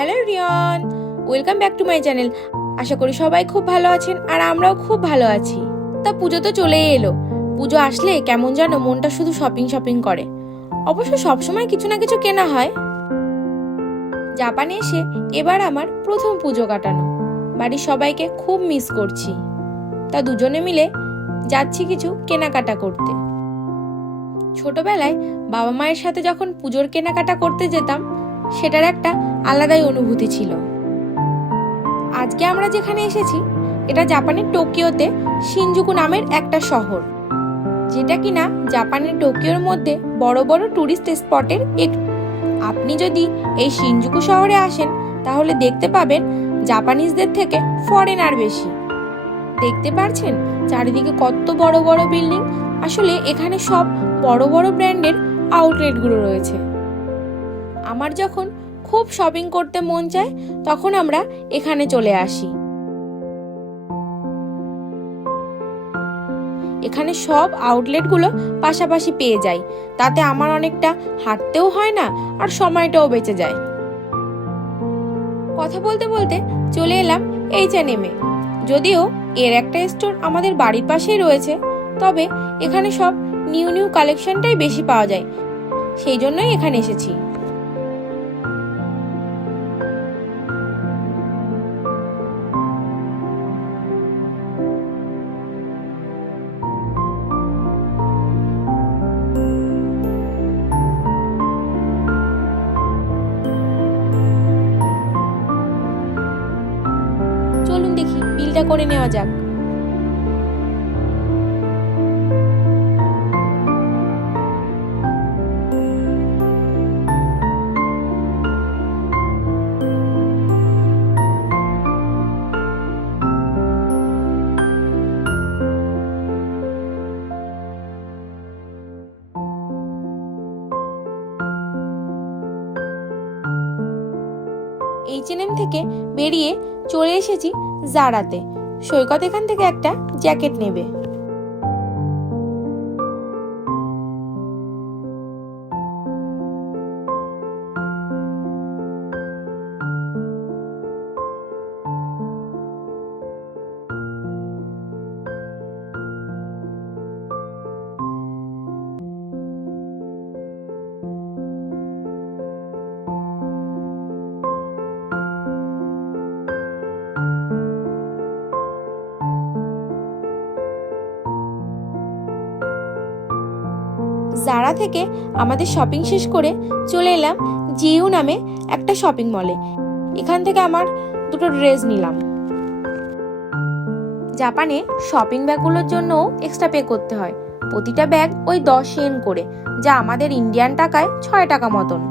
Hello Riyan, welcome back to my channel. আশা করি সবাই খুব ভালো আছেন আর আমরাও খুব ভালো আছি। তা পুজো তো চলেই এলো। পুজো আসলে কেমন যেন মনটা শুধু শপিং শপিং করে। অবশ্য সবসময় কিছু না কিছু কেনা হয়। জাপানে এসে এবার আমার প্রথম পুজো কাটানো। বাড়ির সবাইকে খুব মিস করছি। তা দুজনে মিলে যাচ্ছি কিছু কেনাকাটা করতে। ছোটবেলায় বাবা মায়ের সাথে যখন পুজোর কেনাকাটা করতে যেতাম, সেটার একটা আলাদাই অনুভূতি ছিল। আজকে আমরা যেখানে এসেছি এটা জাপানের টোকিওতে শিনজুকু নামের একটা শহর, যেটা কিনা জাপানের টোকিওর মধ্যে বড় বড় টুরিস্ট স্পটের একটি। আপনি যদি এই শিনজুকু শহরে আসেন তাহলে দেখতে পাবেন জাপানিজদের থেকে ফরেনার বেশি। দেখতে পারছেন চারিদিকে কত বড় বড় বিল্ডিং। আসলে এখানে সব বড় বড় ব্র্যান্ডের আউটলেটগুলো রয়েছে। আমার যখন খুব শপিং করতে মন চায় তখন আমরা এখানে চলে আসি। এখানে সব আউটলেটগুলো পাশাপাশি পেয়ে যাই, তাতে আমার অনেকটা হাঁটতেও হয় না আর সময়টাও বেঁচে যায়। কথা বলতে বলতে চলে এলাম H&M-এ। যদিও এর একটা স্টোর আমাদের বাড়ির পাশেই রয়েছে, তবে এখানে সব নিউ নিউ কালেকশনটাই বেশি পাওয়া যায়, সেই জন্যই এখানে এসেছি। চলুন দেখি বিলটা করে নেওয়া যাক। H&M থেকে বেরিয়ে চলে এসেছি জারাতে। সৈকত এখান থেকে একটা জ্যাকেট নেবে। জারা থেকে আমাদের শপিং শেষ করে চলে এলাম জিইউ নামে একটা শপিং মলে। এখান থেকে আমার দুটো ড্রেস নিলাম। জাপানে শপিং ব্যাগগুলোর জন্য এক্সট্রা পে করতে হয়। প্রতিটা ব্যাগ ওই 10 ইয়েন করে, যা আমাদের ইন্ডিয়ান টাকায় 6 টাকা মতন।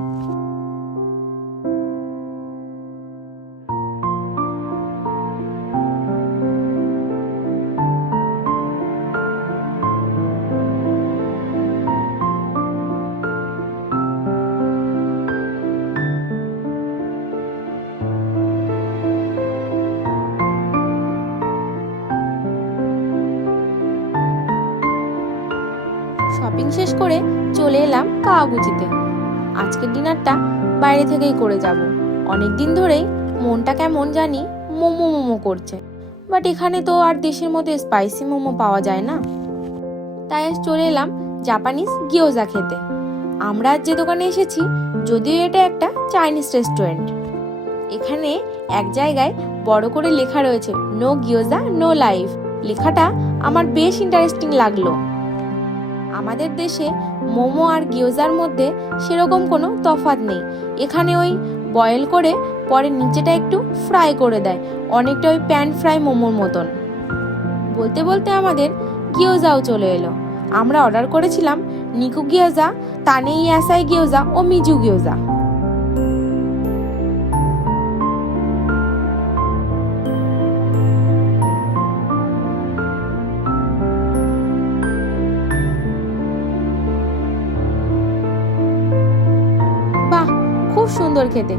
শপিং শেষ করে চলে এলাম কাওয়াগুচিতে। আজকের ডিনারটা বাইরে থেকেই করে যাব। অনেকদিন ধরেই মনটা কেমন জানি মোমো মোমো করছে, বাট এখানে তো আর দেশের মধ্যে স্পাইসি মোমো পাওয়া যায় না। তাই আজ চলে এলাম জাপানিজ গিয়োজা খেতে। আমরা আজ যে দোকানে এসেছি, যদিও এটা একটা চাইনিজ রেস্টুরেন্ট, এখানে এক জায়গায় বড় করে লেখা রয়েছে নো গিয়োজা নো লাইফ। লেখাটা আমার বেশ ইন্টারেস্টিং লাগলো। আমাদের দেশে মোমো আর গিয়োজার মধ্যে সেরকম কোনো তফাৎ নেই। এখানে ওই বয়েল করে পরে নিচেটা একটু ফ্রাই করে দেয়, অনেকটা ওই প্যান ফ্রাই মোমোর মতন। বলতে বলতে আমাদের গিয়োজাও চলে এলো। আমরা অর্ডার করেছিলাম নিকু গিয়োজা, তানেই ইয়াসাই গিয়োজা ও মিজু গিয়োজা। বাহ, খুব সুন্দর খেতে।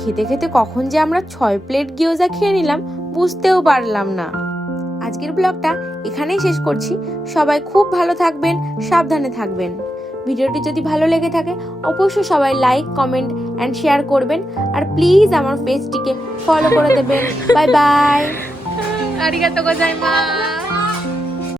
খেতে খেতে কখন যে আমরা 6 প্লেট গিয়োজা খেয়ে নিলাম বুঝতেও পারলাম না। আজকের ব্লগটা এখানেই শেষ করছি। সবাই খুব ভালো থাকবেন, সাবধানে থাকবেন। ভিডিওটি যদি ভালো লেগে থাকে অবশ্যই সবাই লাইক, কমেন্ট অ্যান্ড শেয়ার করবেন। আর প্লিজ আমার পেজটিকে ফলো করে দেবেন। Bye bye. আরিগাতো গোজাইমাস।